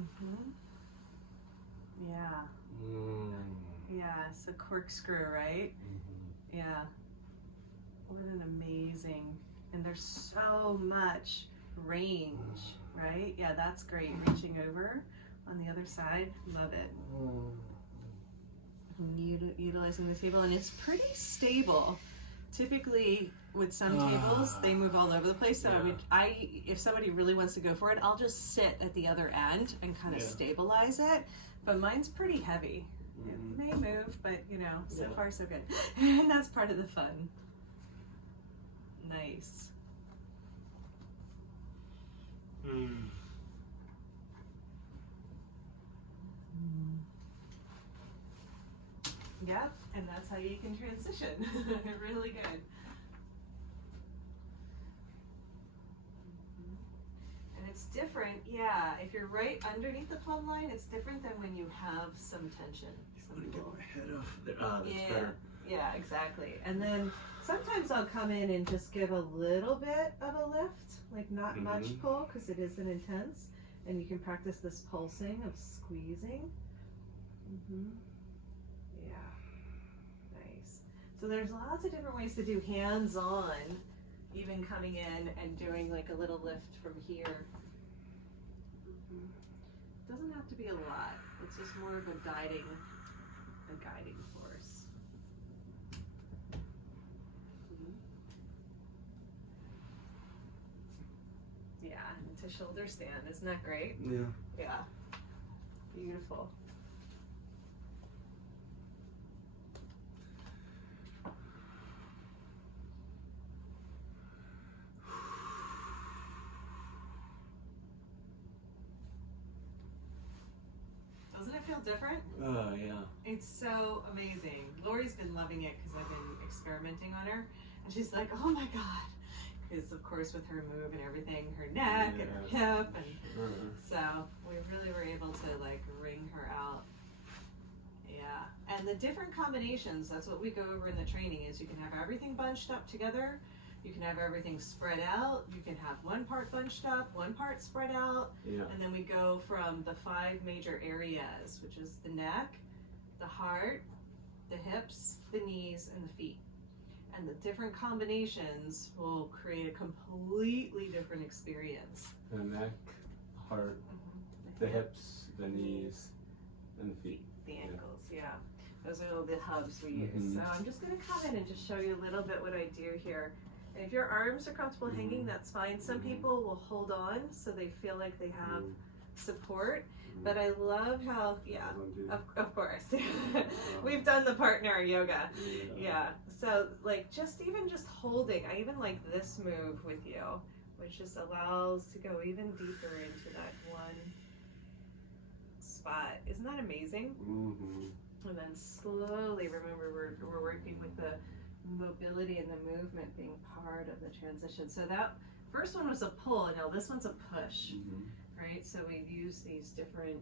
Mm-hmm. Yeah. Yeah, it's a corkscrew, right? Mm-hmm. Yeah. What an amazing, and there's so much range, right? Yeah, that's great. Reaching over on the other side, love it. Utilizing the table, and it's pretty stable. Typically, with some tables, they move all over the place. So if somebody really wants to go for it, I'll just sit at the other end and kind of stabilize it. But mine's pretty heavy. It may move, but so far so good. And that's part of the fun. Nice. Yep, and that's how you can transition. Really good. And it's different, yeah. If you're right underneath the plumb line, it's different than when you have some tension. I'm gonna get my head off there. That's better. Yeah, exactly. And then sometimes I'll come in and just give a little bit of a lift, like not much pull, because it isn't intense. And you can practice this pulsing of squeezing. Yeah, nice. So there's lots of different ways to do hands-on, even coming in and doing like a little lift from here. Doesn't have to be a lot. It's just more of a guiding force. Yeah, and to shoulder stand, isn't that great? Yeah. Yeah. Beautiful. Doesn't it feel different? Oh, yeah. It's so amazing. Lori's been loving it because I've been experimenting on her. And she's like, oh my God. Because, of course, with her move and everything, her neck and her hip. And so we really were able to, like, wring her out. Yeah. And the different combinations, that's what we go over in the training, is you can have everything bunched up together. You can have everything spread out. You can have one part bunched up, one part spread out. Yeah. And then we go from the 5 major areas, which is the neck, the heart, the hips, the knees, and the feet. And the different combinations will create a completely different experience. The neck, heart, the hips, the knees, and the feet. The ankles, yeah. Those are the hubs we use. So I'm just going to come in and just show you a little bit what I do here. And if your arms are comfortable hanging, that's fine. Some people will hold on so they feel like they have support. But I love how, of course. We've done the partner yoga. Yeah. So like even just holding, I even like this move with you, which just allows to go even deeper into that one spot. Isn't that amazing? And then slowly, remember we're working with the mobility and the movement being part of the transition. So that first one was a pull, and now this one's a push, right? So we've used these different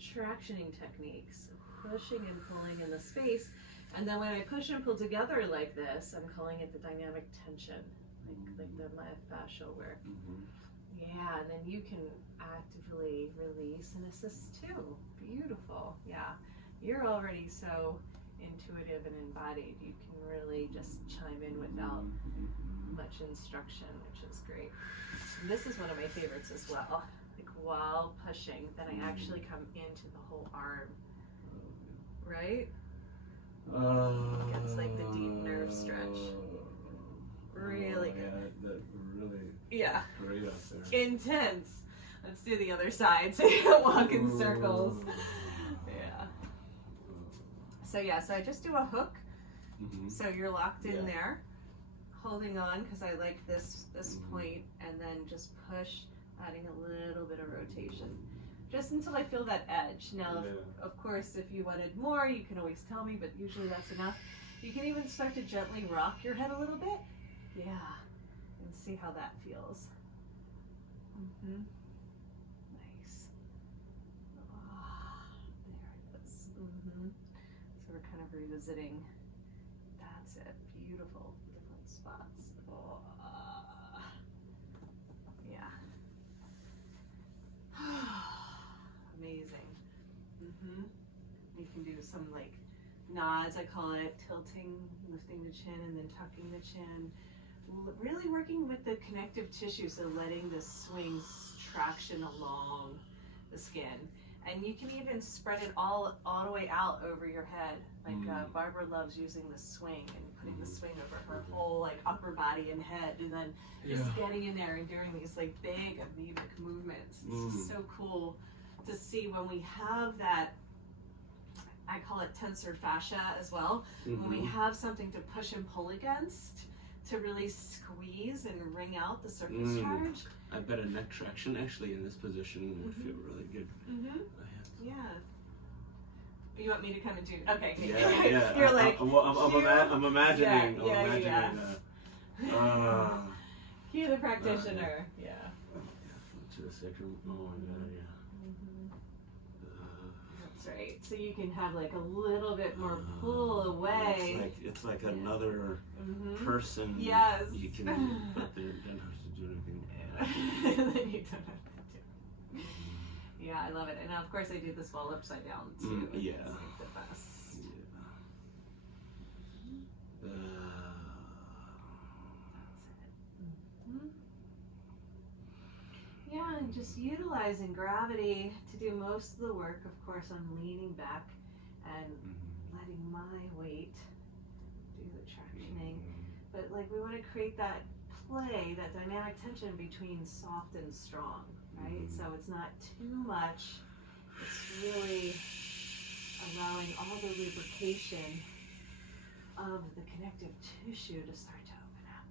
tractioning techniques, pushing and pulling in the space. And then when I push and pull together like this, I'm calling it the dynamic tension, like the myofascial work. Yeah, and then you can actively release and assist too. Beautiful. Yeah, you're already so intuitive and embodied. You can really just chime in without much instruction, which is great. And this is one of my favorites as well. Like while pushing, then I actually come into the whole arm, right? Against like the deep nerve stretch. Really good. That really great out there. Intense. Let's do the other side so you don't walk in circles. Yeah. So so I just do a hook. So you're locked in there, holding on because I like this point, and then just push, adding a little bit of rotation. Just until I feel that edge. Now, of course, if you wanted more, you can always tell me, but usually that's enough. You can even start to gently rock your head a little bit. Yeah, and see how that feels. Nice. There it is. So we're kind of revisiting. That's it. Beautiful. Different spots. Yeah. can do some like nods, I call it, tilting, lifting the chin and then tucking the chin. Really working with the connective tissue, so letting the swing traction along the skin. And you can even spread it all the way out over your head. Like Barbara loves using the swing and putting the swing over her whole like upper body and head, and then just getting in there and doing these like big amoebic movements. It's just so cool to see when we have that. I call it tensor fascia as well. When we have something to push and pull against, to really squeeze and wring out the surface charge. I bet a neck traction actually in this position would feel really good. Yeah. You want me to come and do? Okay. Yeah. You're like. I'm imagining. Cue the practitioner. Yeah. To the sacrum. Oh my god. Yeah. That's right. So you can have like a little bit more pull away. It's like another person. Yes. You can, but they don't have to do anything. Then you don't have to do. Yeah, I love it. And of course I do this wall upside down too. Yeah. It's like the best. Yeah. Yeah, and just utilizing gravity to do most of the work. Of course, I'm leaning back and letting my weight do the tractioning. But like we want to create that play, that dynamic tension between soft and strong, right? So it's not too much. It's really allowing all the lubrication of the connective tissue to start to open up.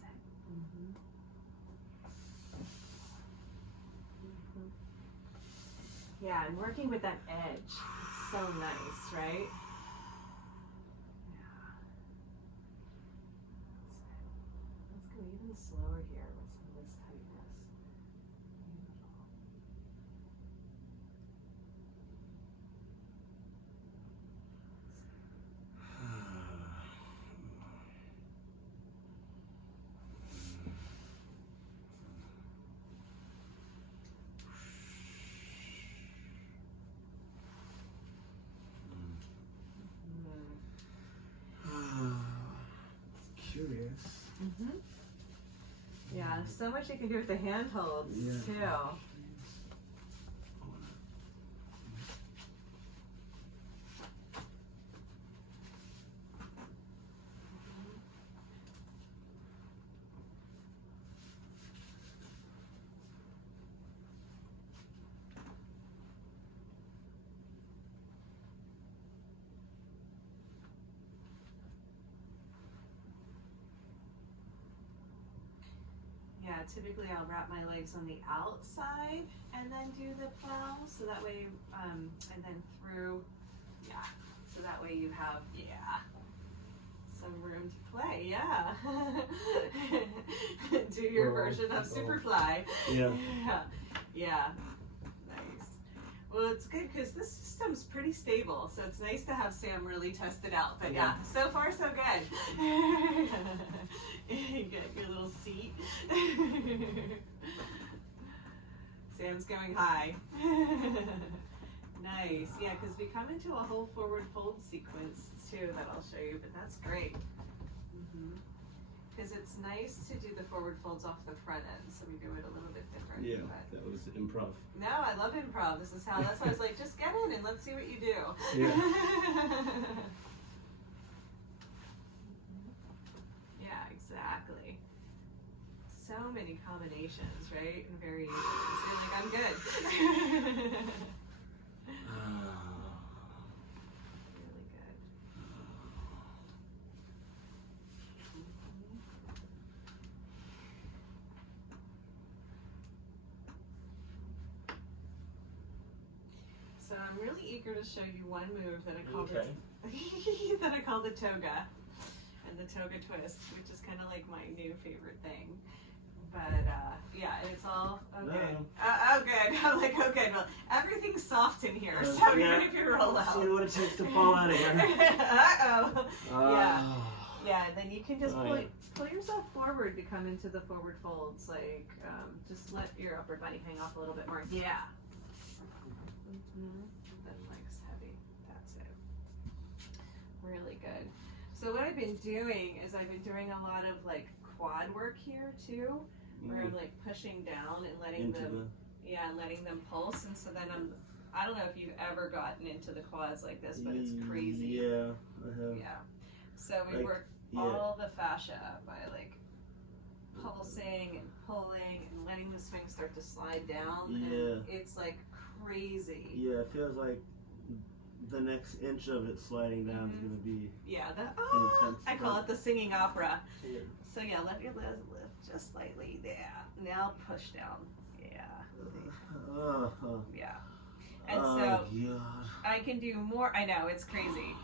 That's it. Yeah, and working with that edge, it's so nice, right? Yeah. Let's go even slower here with some of this tightness. Curious. Yeah, so much you can do with the handholds too. Yeah, typically I'll wrap my legs on the outside and then do the plow, so that way, and then through, so that way you have, some room to play, do your version of Superfly. Yeah, nice. Well, it's good because this system's pretty stable, so it's nice to have Sam really test it out, but so far so good. You get your little seat. Sam's going high. Nice. Yeah, because we come into a whole forward fold sequence too that I'll show you, but that's great. Because it's nice to do the forward folds off the front end, so we do it a little bit different. Yeah, but that was improv. no, I love improv. That's why I was like, just get in and let's see what you do. Yeah. Yeah, exactly. So many combinations, right? And variations. You're like, I'm good. Really good. So I'm really eager to show you one move that I call that I call the Toga, and the Toga Twist, which is kind of like my new favorite thing. But it's all good. Good. I'm like, okay, well, everything's soft in here, so even if you roll out. See what it takes to fall out of here. Yeah, and then you can just pull yourself forward to come into the forward folds. Like, just let your upper body hang off a little bit more. Yeah. Then legs heavy. That's really good. So what I've been doing is I've been doing a lot of like quad work here too, where I'm like pushing down and letting them, letting them pulse. And so then I don't know if you've ever gotten into the quads like this, but it's crazy. Yeah, I have. Yeah. So we work all the fascia by like pulsing and pulling and letting the swing start to slide down. Yeah. And it's like crazy. Yeah, it feels like the next inch of it sliding down is going to be intense. I call it the singing opera. Yeah. So yeah, let your legs lift just slightly. There. Now push down. Yeah. Yeah. And so I can do more. I know, it's crazy.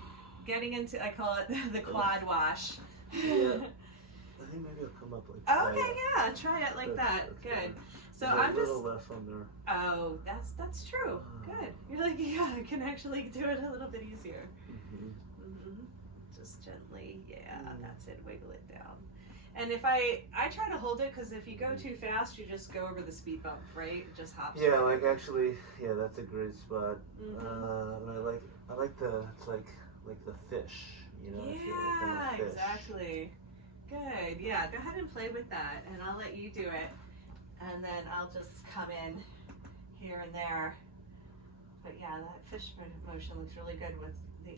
Getting into, I call it the quad wash. Yeah. I think maybe it'll come up like that. Okay, yeah, try it like that. Good. So I'm just. A little less on there. Oh, that's true. Good. You're like, yeah, I can actually do it a little bit easier. Just gently, that's it. Wiggle it down. And if I try to hold it, because if you go too fast, you just go over the speed bump, right? It just hops. Yeah, like actually, that's a great spot. And I like the, it's like the fish, you know? Yeah, fish. Exactly. Good. Yeah, go ahead and play with that, and I'll let you do it. And then I'll just come in here and there. But yeah, that fish motion looks really good with the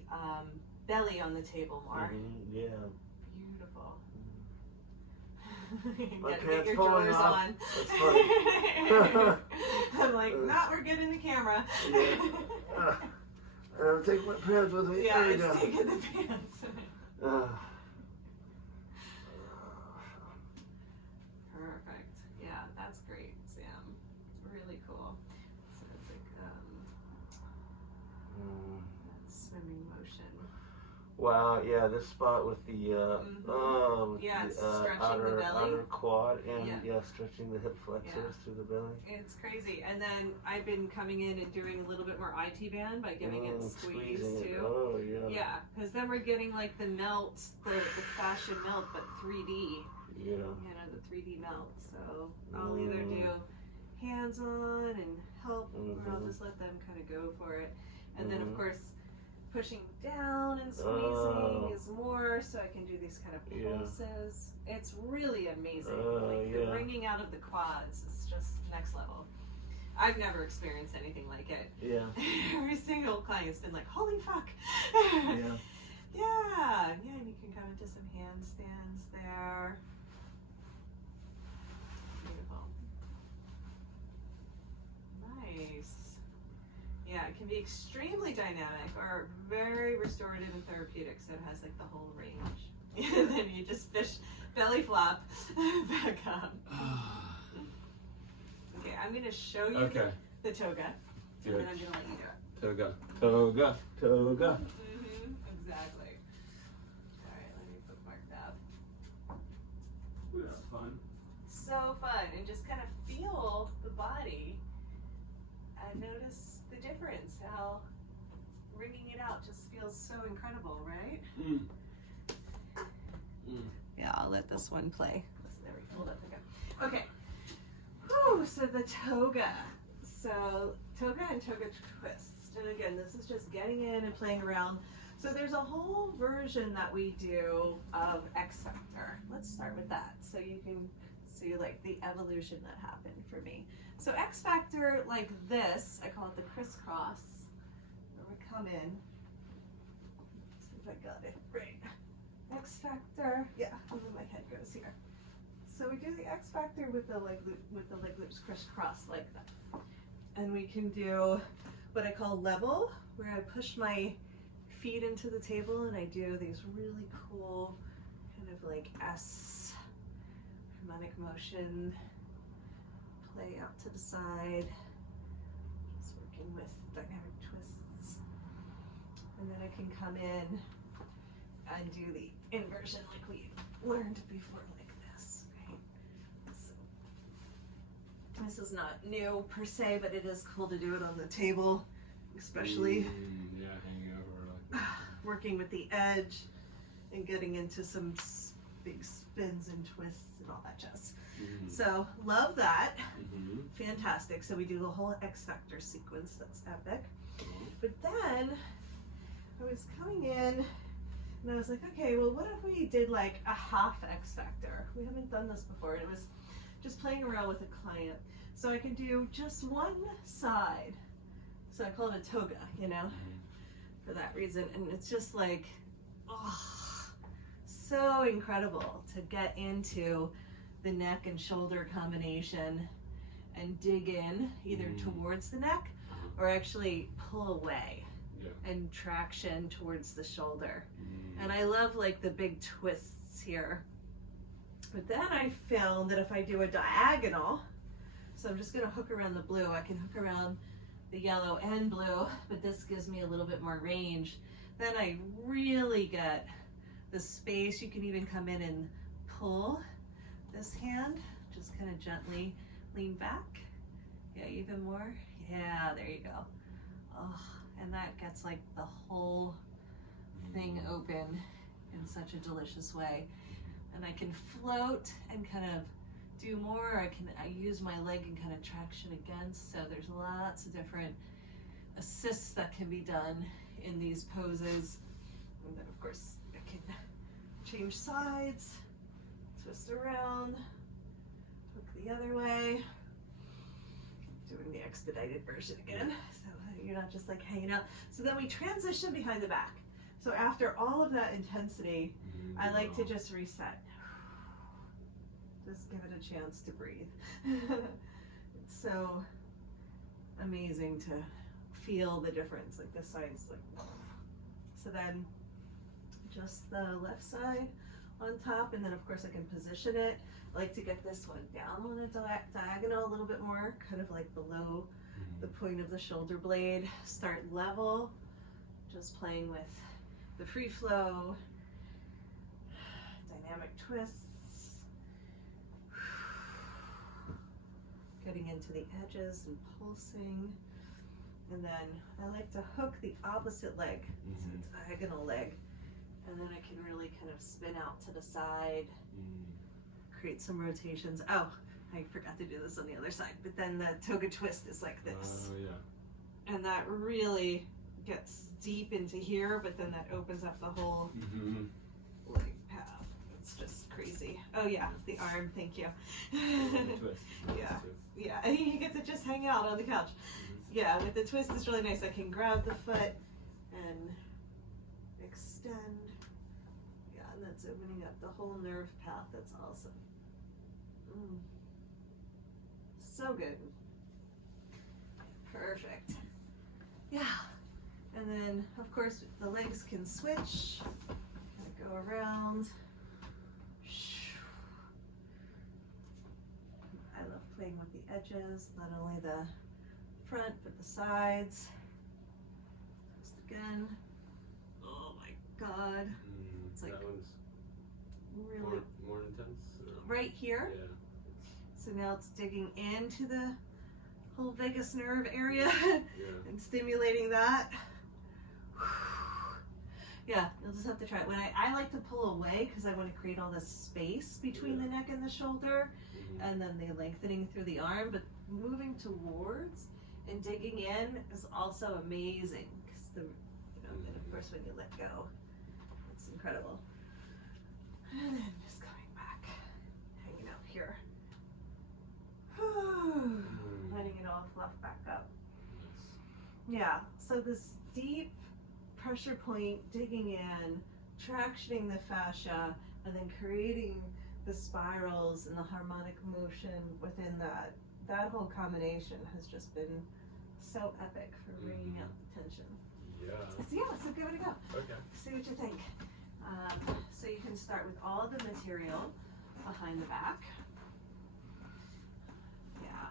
belly on the table more. Yeah. Beautiful. My Gotta pants get your falling drawers off. on. That's funny. I'm like, we're good in the camera. Take my pants with me. Yeah, there you it's go. taking the pants. Perfect. Yeah, that's great, Sam. Really cool. So it's like that swimming motion. Wow, yeah, this spot with the it's stretching outer, the belly. outer quad and stretching the hip flexors through the belly. It's crazy. And then I've been coming in and doing a little bit more IT band by giving it squeeze too. Oh yeah. Yeah, because then we're getting like the melt, the fascia melt, but 3D. Yeah. You know, the 3D melt. So I'll either do hands on and help, or I'll just let them kind of go for it. And then of course, pushing down and squeezing is more, so I can do these kind of pulses. It's really amazing. Like the wringing out of the quads is just next level. I've never experienced anything like it. Yeah. Every single client's been like, holy fuck. Yeah. Yeah, and you can come into some handstands there. Beautiful. Nice. Yeah, it can be extremely dynamic or very restorative and therapeutic, so it has like the whole range. And then you just fish, belly flop, back up. Okay, I'm going to show you the toga, and then I'm going to let you do it. Toga. Toga. Toga. Exactly. Alright, let me bookmark that. Ooh, that's fun. So fun, and just kind of feel the body and notice the difference, how wringing it out just feels so incredible, right? Yeah, I'll let this one play. There we go. Hold up, okay. Whew, so the toga. So toga and toga twist. And again, this is just getting in and playing around. So there's a whole version that we do of X Factor. Let's start with that so you can see like the evolution that happened for me. So X Factor like this, I call it the crisscross, where we come in. Let's see if I got it right. X Factor, and then my head goes here. So we do the X Factor with the leg loop, with the leg loops crisscross like that. And we can do what I call level, where I push my feet into the table and I do these really cool kind of like S harmonic motion, play out to the side, just working with dynamic twists. And then I can come in and do the inversion like we learned before, like this, right? So, this is not new per se, but it is cool to do it on the table, especially hanging over like working with the edge and getting into some big spins and twists and all that jazz. So love that. Fantastic. So we do the whole X Factor sequence. That's epic. But then I was coming in And I was like, okay, well, what if we did like a half X Factor? We haven't done this before. And it was just playing around with a client. So I could do just one side. So I call it a toga, you know, for that reason. And it's just like, oh, so incredible to get into the neck and shoulder combination and dig in either towards the neck or actually pull away and traction towards the shoulder. And I love like the big twists here. But then I found that if I do a diagonal, so I'm just gonna hook around the blue, I can hook around the yellow and blue, but this gives me a little bit more range. Then I really get the space. You can even come in and pull this hand, just kind of gently lean back. Yeah, even more. Yeah, there you go. Oh, and that gets like the whole thing open in such a delicious way. And I can float and kind of do more. I use my leg and kind of traction against. So there's lots of different assists that can be done in these poses. And then of course I can change sides, twist around, hook the other way. Doing the expedited version again, so you're not just like hanging out. So then we transition behind the back. So after all of that intensity, I like to just reset. Just give it a chance to breathe. It's so amazing to feel the difference. Like this side's like, so then just the left side on top, and then of course I can position it. I like to get this one down on a diagonal a little bit more, kind of like below the point of the shoulder blade. Start level, just playing with the free flow, dynamic twists, getting into the edges and pulsing. And then I like to hook the opposite leg, so the diagonal leg, and then I can really kind of spin out to the side, create some rotations. Oh, I forgot to do this on the other side, but then the Toga Twist is like this. Oh, yeah. And that really gets deep into here, but then that opens up the whole leg path. It's just crazy. Oh yeah, the arm, thank you. Twist. Yeah, yeah, and you get to just hang out on the couch. Yeah, with the twist it's really nice. I can grab the foot and extend. Yeah, and that's opening up the whole nerve path. That's awesome. So good. Perfect. Yeah. And then, of course, the legs can switch. Go around. I love playing with the edges, not only the front, but the sides. Just again. Oh my God. It's like that one's really more intense. right here. Yeah. So now it's digging into the whole vagus nerve area and stimulating that. Yeah, you'll just have to try it. When I like to pull away because I want to create all this space between the neck and the shoulder, and then the lengthening through the arm, but moving towards and digging in is also amazing because then of course when you let go, it's incredible. And then just coming back, hanging out here. Letting it all fluff back up. Yeah, so this deep pressure point, digging in, tractioning the fascia, and then creating the spirals and the harmonic motion within that. That whole combination has just been so epic for bringing out the tension. Yeah. So give it a go. Okay. See what you think. So you can start with all the material behind the back. Yeah.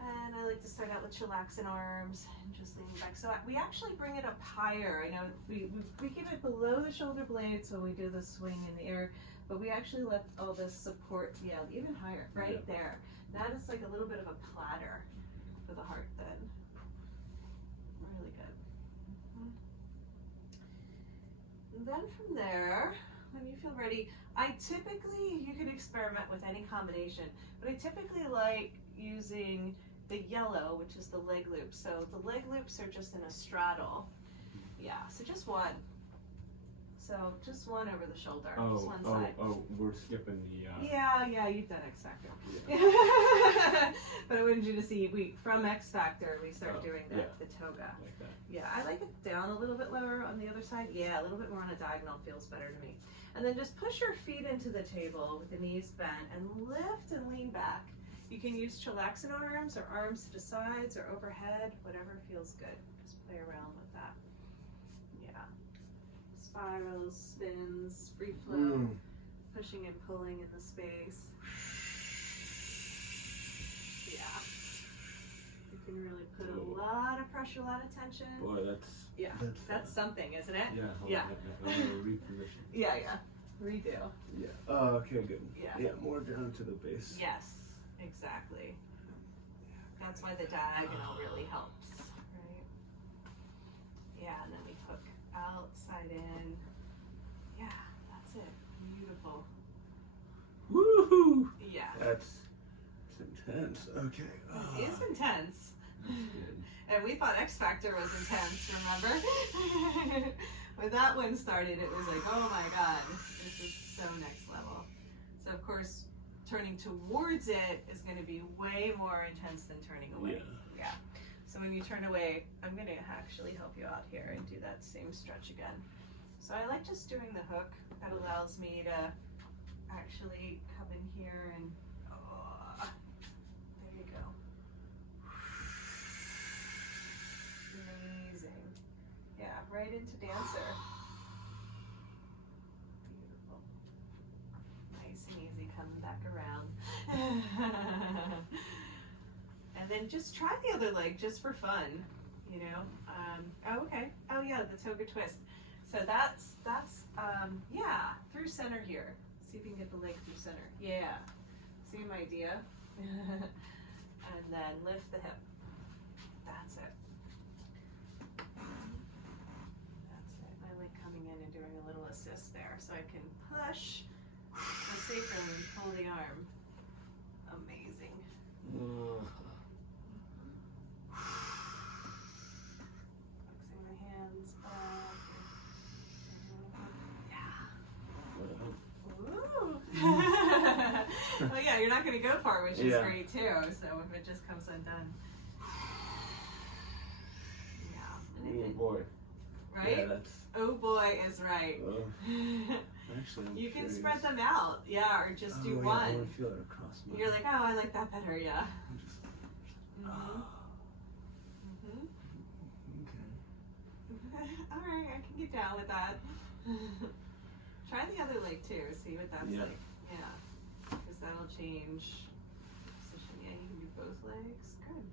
And I like to start out with chillaxing arms and just leaning back. So we actually bring it up higher. I know we keep it below the shoulder blades when we do the swing in the air, but we actually let all this support, even higher, right there. That is like a little bit of a platter for the heart then. Really good. And then from there, when you feel ready, you can experiment with any combination, but I typically like using the yellow, which is the leg loop. So the leg loops are just in a straddle. Yeah, so just one. So just one over the shoulder, just one side. Oh, we're skipping the. Yeah, you've done X Factor. Yeah. But I wanted you to see, from X Factor, we start doing the toga. Like that. Yeah, I like it down a little bit lower on the other side. Yeah, a little bit more on a diagonal feels better to me. And then just push your feet into the table with the knees bent and lift and lean back. You can use chillaxin arms or arms to the sides or overhead, whatever feels good. Just play around with that. Yeah. Spirals, spins, free flow, pushing and pulling in the space. Yeah. You can really put a lot of pressure, a lot of tension. Boy, That's something, isn't it? Yeah. Reposition. Yeah. Redo. Yeah. Oh, okay, good. Yeah. More down to the base. Yes, exactly. That's why the diagonal really helps, right? Yeah, and then we hook outside in. Yeah, that's it. Beautiful. Woohoo! Yeah. That's intense. Okay. It is intense. Good. And we thought X Factor was intense, remember? When that one started, it was like, oh my god, this is so next level. So of course, turning towards it is going to be way more intense than turning away. Yeah. So when you turn away, I'm going to actually help you out here and do that same stretch again. So I like just doing the hook. That allows me to actually come in here and, there you go. Amazing. Yeah, right into dancer. Beautiful. Nice and easy coming back around. And then just try the other leg just for fun, you know. Okay. Oh yeah, the Toga Twist. So that's yeah, through center here. See if you can get the leg through center. Yeah. Same idea. And then lift the hip. That's it. That's it. I like coming in and doing a little assist there so I can push the sacrum and pull the arm. Amazing. Flexing the hands up. Yeah. Ooh. Well, yeah, you're not going to go far, which is great too. So if it just comes undone. Yeah. Oh boy. Right? Yeah, that's. Oh boy is right. Actually, I'm You can curious. spread them out, yeah, or just do Yeah, I one. want to feel it across my. You're like, oh, I like that better, yeah. I'm just. Okay. All right, I can get down with that. Try the other leg too, see what that's like. Yeah, because that'll change position. Yeah, you can do both legs. Good.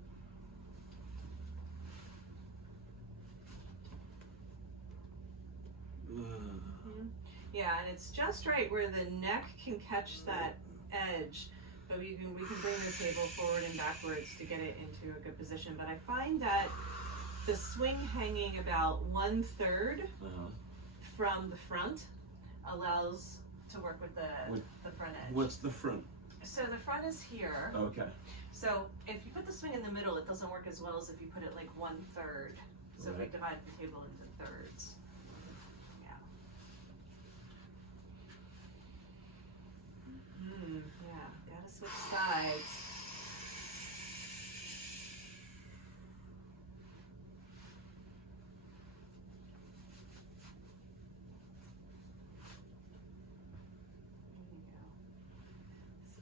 Yeah, and it's just right where the neck can catch that edge, but we can bring the table forward and backwards to get it into a good position. But I find that the swing hanging about 1/3 from the front allows to work with the front edge. What's the front? So the front is here. Okay. So if you put the swing in the middle, it doesn't work as well as if you put it like 1/3. So if we divide the table into thirds. Yeah, gotta switch sides. There you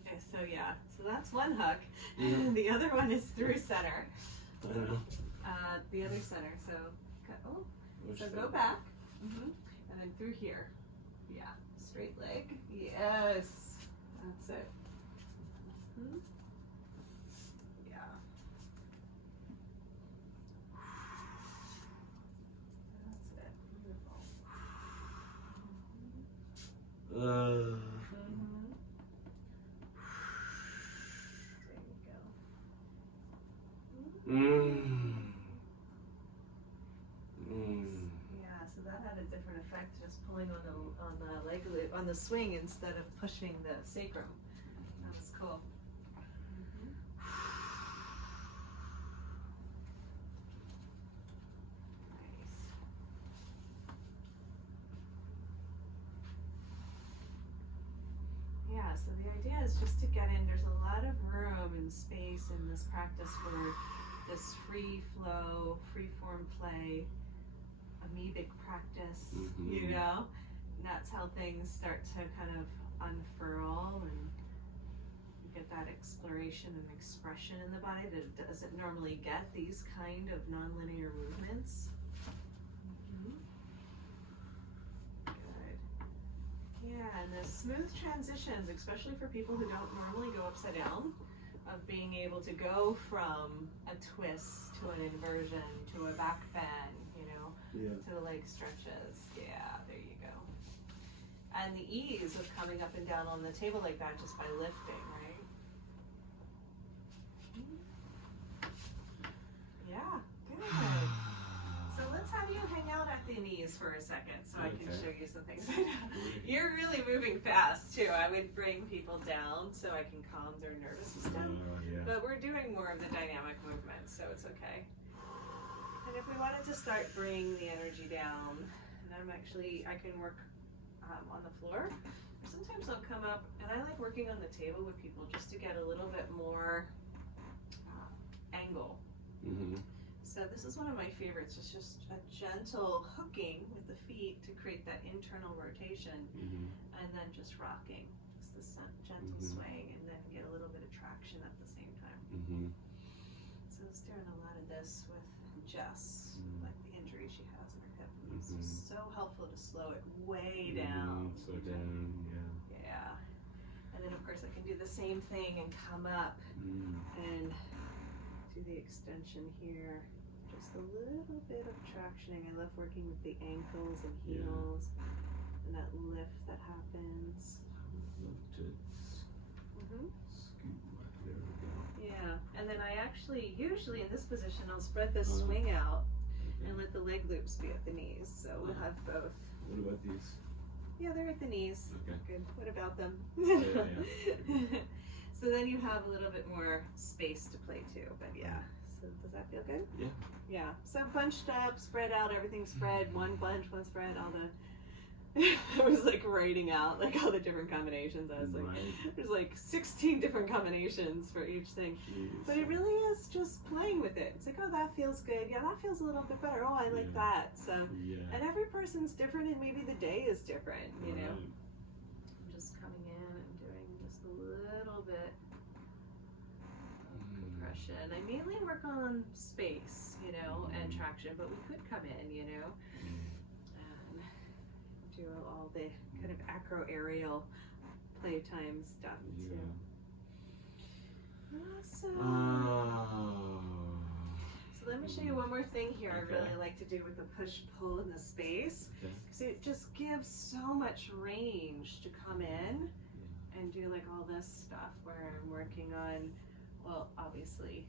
go. So yeah, so that's one hook. The other one is through center. I know. The other center. So, Which so side? go back, and then through here. Yeah, straight leg. Yes. That's it. Yeah. That's it. Beautiful. There you go. Yeah, so that had a different effect, just pulling on the leg loop, on the swing instead of pushing the sacrum. That was cool. Yeah, so the idea is just to get in. There's a lot of room and space in this practice for this free flow, free form play, amoebic practice, you know? And that's how things start to kind of unfurl and you get that exploration and expression in the body that doesn't normally get these kind of nonlinear movements. Yeah, and the smooth transitions, especially for people who don't normally go upside down, of being able to go from a twist to an inversion to a back bend, you know, to the leg stretches. Yeah, there you go. And the ease of coming up and down on the table like that just by lifting, right? Yeah, good. So let's have you hang out at the knees for a second so I can show you some things. You're really moving fast too. I would bring people down so I can calm their nervous system. But we're doing more of the dynamic movements, so it's okay. And if we wanted to start bringing the energy down, and I can work on the floor. Sometimes I'll come up, and I like working on the table with people just to get a little bit more angle. So this is one of my favorites. It's just a gentle hooking with the feet to create that internal rotation, and then just rocking, just the gentle swaying, and then get a little bit of traction at the same time. So I was doing a lot of this with Jess, like the injury she has in her hip. It's just so helpful to slow it way down. Slow down, Yeah. And then of course I can do the same thing and come up and do the extension here. Just a little bit of tractioning. I love working with the ankles and heels and that lift that happens. Love to scoot back. There we go. Yeah, and then I actually, usually in this position, I'll spread this swing out and let the leg loops be at the knees. So we'll have both. What about these? Yeah, they're at the knees. Okay. Good. What about them? Yeah. So then you have a little bit more space to play too. But yeah, so does that feel good? Yeah. Yeah. So bunched up, spread out, everything spread, one bunch, one spread, all the. I was like writing out like all the different combinations. I was like, there's like 16 different combinations for each thing. But it really is just playing with it. It's like, oh, that feels good. Yeah, that feels a little bit better. Oh, I like that. So, and every person's different, and maybe the day is different. You know. I'm just coming in and doing just a little bit of compression. I mainly work on space, you know, and traction, but we could come in, you know. Do all the kind of acro aerial playtime stuff too. Awesome. So let me show you one more thing here I really like to do with the push-pull in the space. Because it just gives so much range to come in and do like all this stuff where I'm working on, well, obviously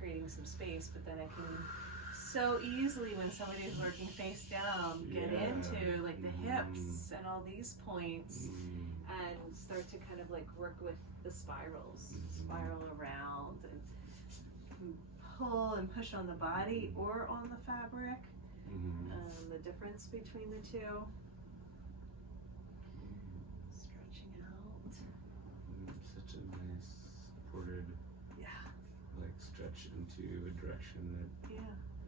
creating some space, but then I can so easily, when somebody is working face down, get into like the hips and all these points and start to kind of like work with the spirals, spiral around and pull and push on the body or on the fabric. The difference between the two. Stretching out. Such a nice supported like stretch into a direction that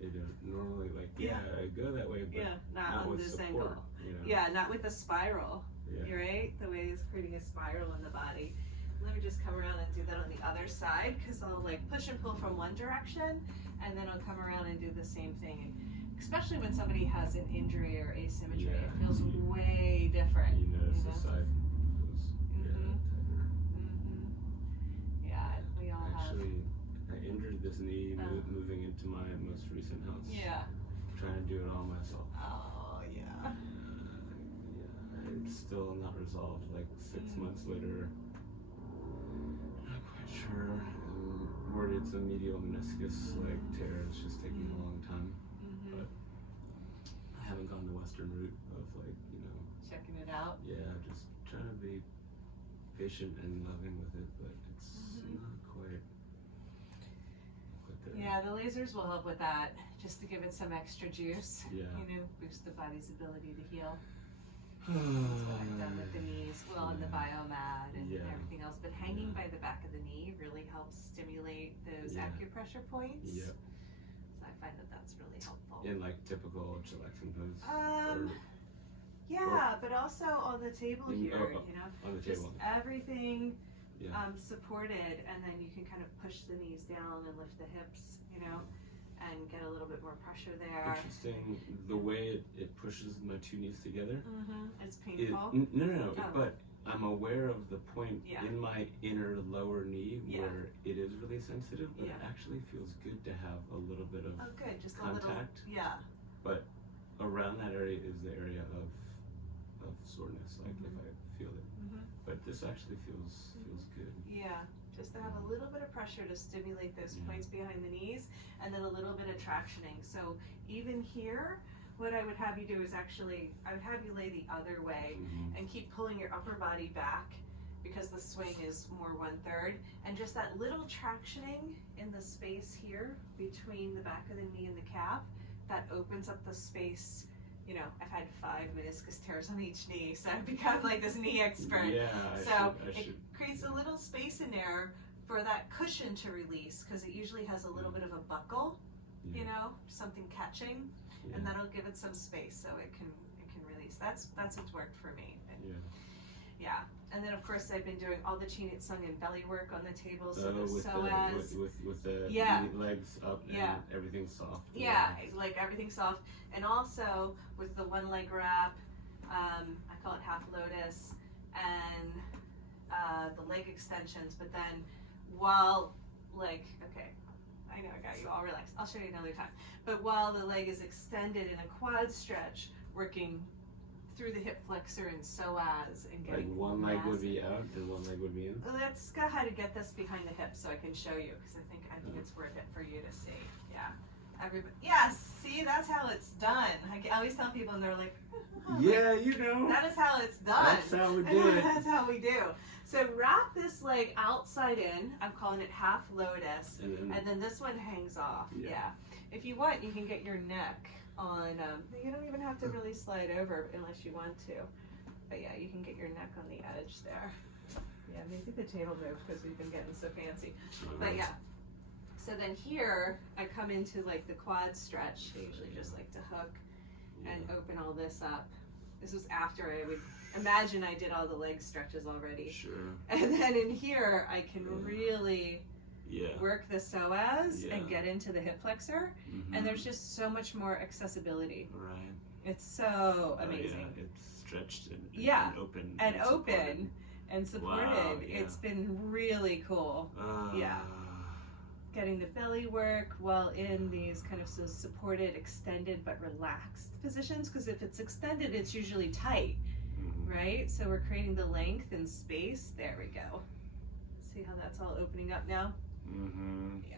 they don't normally like. I go that way, but not on with this support, angle. You know? Yeah, not with a spiral. You're right. The way it's creating a spiral in the body. Let me just come around and do that on the other side, because I'll like push and pull from one direction, and then I'll come around and do the same thing. Especially when somebody has an injury or asymmetry, it feels way different. You notice the side goes tighter. Yeah, we all Actually, I injured this knee moving into my most recent house. Trying to do it all myself. Oh, yeah. It's still not resolved. Like 6 months later, not quite sure. And word it's a medial meniscus like tear. It's just taking a long time. But I haven't gone the Western route of like, you know, checking it out. Yeah, just trying to be patient and loving with it, but it's not quite there. Yeah, the lasers will help with that, just to give it some extra juice. Yeah. You know, boost the body's ability to heal. That's what I've done with the knees. Well, and the biomat and Yeah. everything else, but hanging Yeah. by the back of the knee really helps stimulate those Yeah. acupressure points. Yep. So I find that that's really helpful. In like typical chillaxing pose. Yeah, but also on the table here, you know, on the just table. everything Yeah. supported, and then you can kind of push the knees down and lift the hips, you know, and get a little bit more pressure there. Interesting. The way it pushes my two knees together. It's It, painful. no. Oh. But I'm aware of the point Yeah. in my inner lower knee Yeah. where it is really sensitive, but Yeah. it actually feels good to have a little bit of Oh, good. Just contact. a little. Yeah. But around that area is the area of soreness, like if I feel it. But this actually feels good. Yeah. Just to have a little bit of pressure to stimulate those Yeah. points behind the knees, and then a little bit of tractioning. So even here, what I would have you do is actually, I would have you lay the other way and keep pulling your upper body back because the swing is more 1/3, and just that little tractioning in the space here between the back of the knee and the calf, that opens up the space. You know, I've had 5 meniscus tears on each knee, so I've become like this knee expert. Yeah, So I it should. creates a little space in there for that cushion to release, because it usually has a little bit of a buckle, you know, something catching, and that'll give it some space so it can release. That's what's worked for me. And, yeah. And then of course I've been doing all the chin sung and belly work on the table, so the with psoas. with the Yeah. legs up Yeah. and everything soft. Yeah, like everything soft, and also with the one leg wrap, I call it half lotus, and the leg extensions. But then while okay, I know I got you all relaxed. I'll show you another time. But while the leg is extended in a quad stretch, working through the hip flexor and psoas and Like getting one leg would massive. be out and one leg would be in. Let's go ahead and get this behind the hips so I can show you, because I think it's worth it for you to see. Yeah. Everybody, yes, see, that's how it's done. I always tell people and they're like, Yeah, you know. that is how it's done. That's how we do it. That's how we do. So wrap this leg outside in. I'm calling it half lotus. And And then this one hangs off. Yeah. Yeah. If you want, you can get your neck on, you don't even have to really slide over unless you want to. But yeah, you can get your neck on the edge there. Yeah, maybe the table moved because we've been getting so fancy. But yeah. So then here, I come into like the quad stretch. I usually just like to hook and open all this up. This was after I would imagine I did all the leg stretches already. Sure. And then in here, I can really work the psoas Yeah. and get into the hip flexor. And there's just so much more accessibility. Right. It's so amazing. Yeah. It's stretched and open. And open supported. and supported. Wow, yeah. It's been really cool. Yeah. Getting the belly work while in these kind of so supported, extended, but relaxed positions. Because if it's extended, it's usually tight, right? So we're creating the length and space. There we go. See how that's all opening up now? Yeah.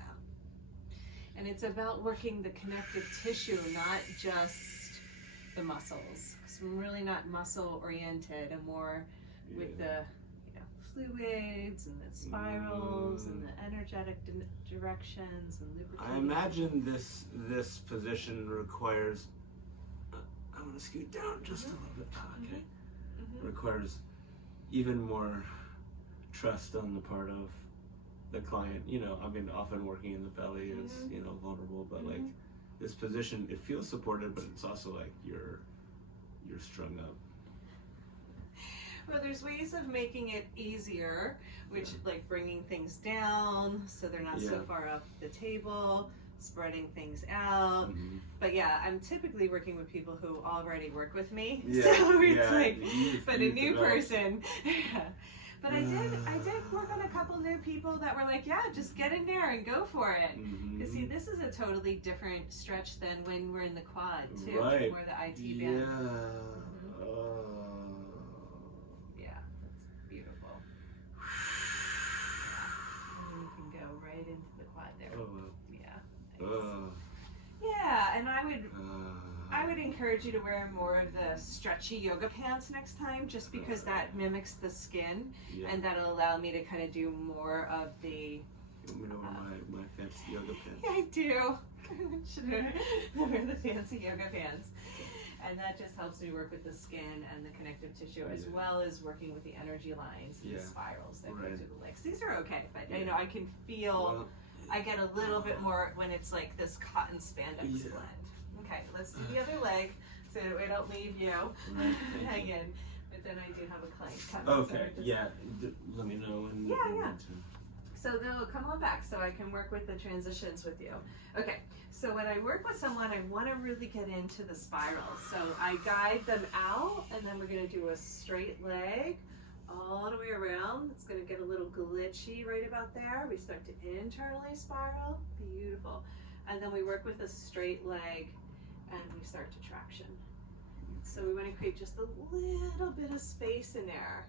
And it's about working the connective tissue, not just the muscles. Because I'm really not muscle oriented. I'm more with the fluids and the spirals and the energetic directions and lubricating. I imagine this position requires. I'm gonna scoot down just a little bit. Okay. Requires even more trust on the part of the client. You know, I mean, often working in the belly is vulnerable, but like this position, it feels supported, but it's also like you're strung up. Well, there's ways of making it easier, which like bringing things down so they're not so far off the table, spreading things out. But yeah, I'm typically working with people who already work with me. So it's like, but a new person. But I did work on a couple new people that were like, yeah, just get in there and go for it. Because see, this is a totally different stretch than when we're in the quad too, Right. where the IT band. Yeah. That's beautiful. And you can go right into the quad there. Yeah. Nice. Yeah, and I would encourage you to wear more of the stretchy yoga pants next time, just because that mimics the skin, and that'll allow me to kind of do more of the. You want me to wear my fancy yoga pants? I do. Should wear the fancy yoga pants. And that just helps me work with the skin and the connective tissue, as well as working with the energy lines and the spirals that go through the legs. These are okay, but you know, I can feel, I get a little bit more when it's like this cotton spandex blend. Okay, let's do the other leg so that we don't leave you hanging. But then I do have a client coming. Okay, so let me know when you need to. So they'll come on back so I can work with the transitions with you. Okay, so when I work with someone, I want to really get into the spiral. So I guide them out, and then we're going to do a straight leg all the way around. It's going to get a little glitchy right about there. We start to internally spiral. Beautiful. And then we work with a straight leg, and we start to traction. So we want to create just a little bit of space in there,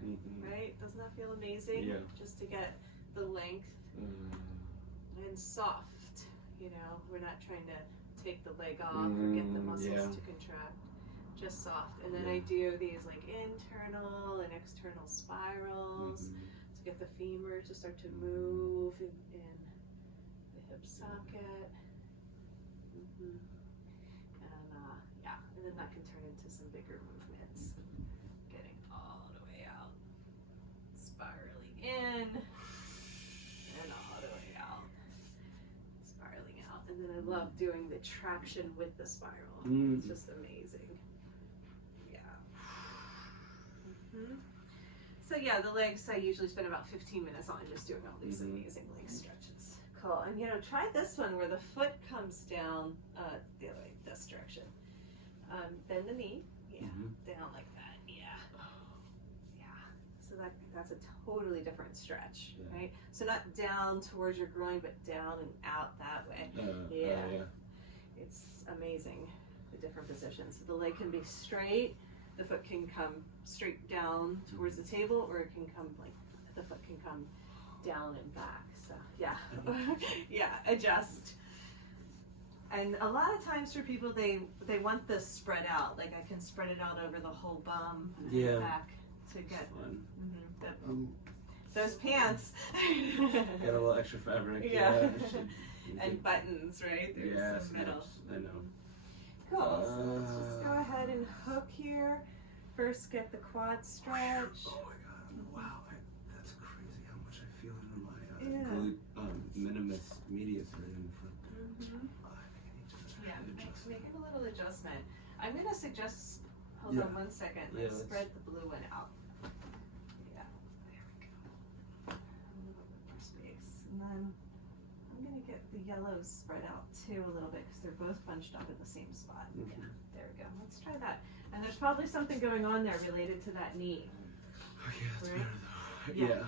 right? Doesn't that feel amazing? Yeah. Just to get the length and soft, you know, we're not trying to take the leg off or get the muscles to contract, just soft. And then I do these like internal and external spirals to get the femur to start to move in the hip socket. And then that can turn into some bigger movements. Getting all the way out, spiraling in, and all the way out, spiraling out. And then I love doing the traction with the spiral. It's just amazing. So yeah, the legs I usually spend about 15 minutes on just doing all these amazing leg stretches. Cool. And you know, try this one where the foot comes down the other way, this direction. Bend the knee, down like that, so that's a totally different stretch, right? So not down towards your groin, but down and out that way. It's amazing, the different positions. So the leg can be straight, the foot can come straight down towards the table, or it can come like, the foot can come down and back, so adjust. And a lot of times for people, they want this spread out. Like I can spread it out over the whole bum and back to get those pants. Get a little extra fabric. And buttons, right? There's some metal. I know. Cool. So let's just go ahead and hook here. First, get the quad stretch. Oh my God! Wow, that's crazy how much I feel in my glute minimus medius right in the front. Make a little adjustment. I'm going to suggest, hold on 1 second, let's spread the blue one out. There we go. A little bit more space. And then I'm going to get the yellows spread out too a little bit because they're both bunched up in the same spot. There we go. Let's try that. And there's probably something going on there related to that knee. That's better though.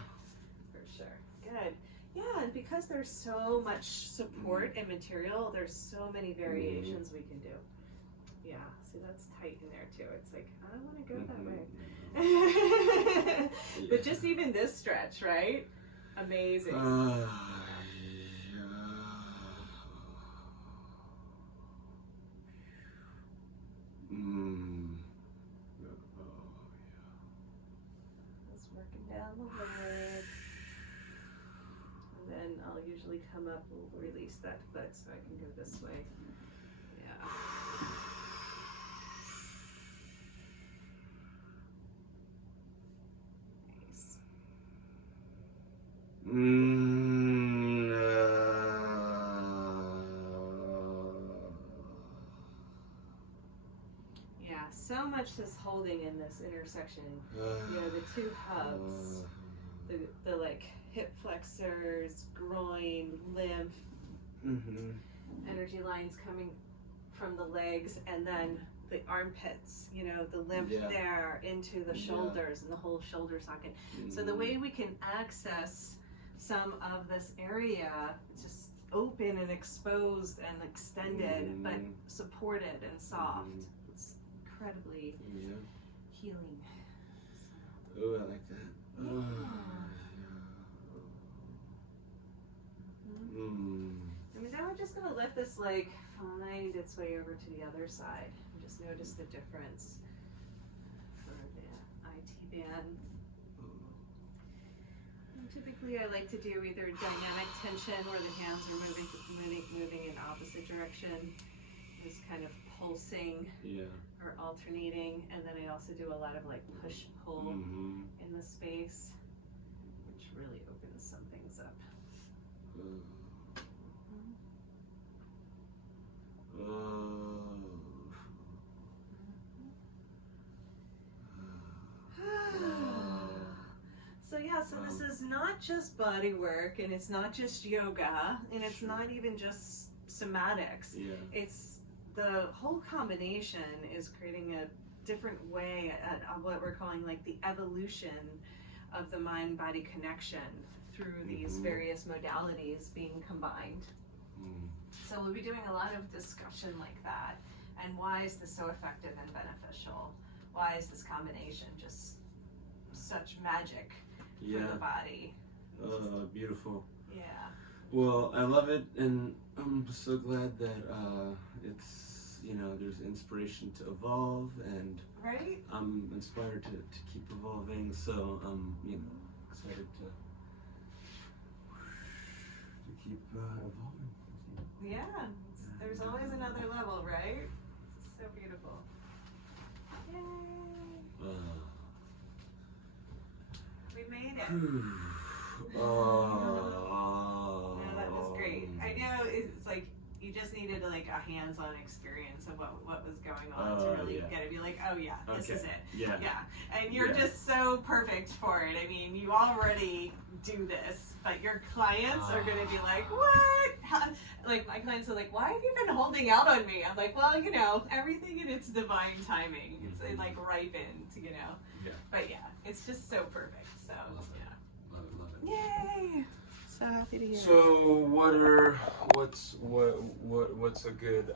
For sure. Good. Yeah, and because there's so much support and material, there's so many variations we can do. Yeah, see that's tight in there too. It's like, I don't want to go that way. But just even this stretch, right? Amazing. Just working down the leg. Then I'll usually come up and release that foot so I can go this way. Nice. So much is holding in this intersection. You know, the two hubs, the like hip flexors, groin, lymph, energy lines coming from the legs, and then the armpits, you know, the lymph there into the shoulders and the whole shoulder socket. So the way we can access some of this area, just open and exposed and extended, but supported and soft. It's incredibly healing. Oh, I like that. And now we're just going to let this leg find its way over to the other side. And just notice the difference for the IT band. And typically I like to do either dynamic tension where the hands are moving in opposite direction. this kind of pulsing Yeah. or alternating, and then I also do a lot of like push pull Mm-hmm. in the space, which really opens some things up. So yeah, so this is not just body work, and it's not just yoga, and it's not even just somatics. Yeah. It's the whole combination is creating a different way at what we're calling like the evolution of the mind-body connection through these various modalities being combined. So we'll be doing a lot of discussion like that, and why is this so effective and beneficial? Why is this combination just such magic for the body? Beautiful. Yeah. Well, I love it, and I'm so glad that it's, you know, there's inspiration to evolve, and Right? I'm inspired to keep evolving, so I'm, you know, excited to keep evolving. Yeah. There's always another level, right? So beautiful. Yay! We made it. Oh, No, that was great. I know it's like you just needed like a hands-on experience of what was going on to really get it. Be like, oh yeah, this is it. Yeah. Yeah. And you're just so perfect for it. I mean, you already do this, but your clients are gonna be like, what? Like my clients are like, why have you been holding out on me? I'm like, well, you know, everything in its divine timing. It's like ripened, you know. Yeah. But yeah, it's just so perfect. So Love it. yeah. Love it, love it. Yay! So happy to hear. So what's a good